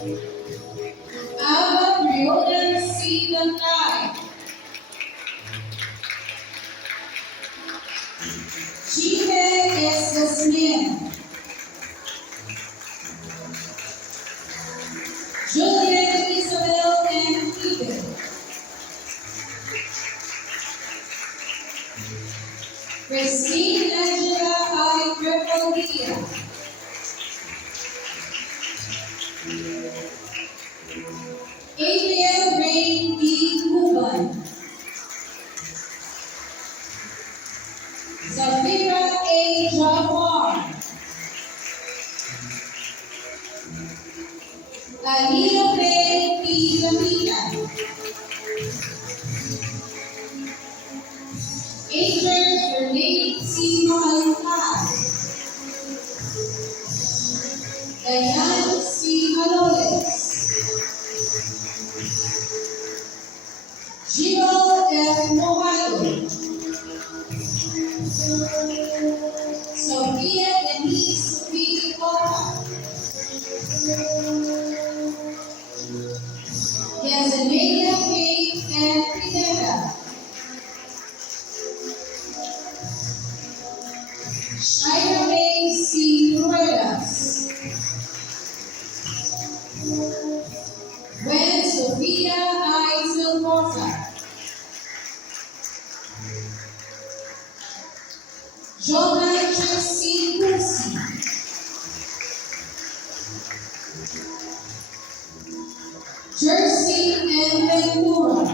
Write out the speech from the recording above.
Ava Riodan C. Lantai. Chive S. Yasmin. Juliet Isabel M. Peter. Christine Angela I. Repolia. Adriel Ray B. Kuban. Zafira A. Jafar. Aliyah Ray P. Lamina. Angels Renee C. Mahalukad. Diane C. Maloles. Gio F. Mohalo. Sophia Denise P. Cota. Yesenia K. and Pineda. Shira May C. Ruelas. Gwen Sofia I. Silvosa. Jonah C. Cursi. Jersey M. Ventura.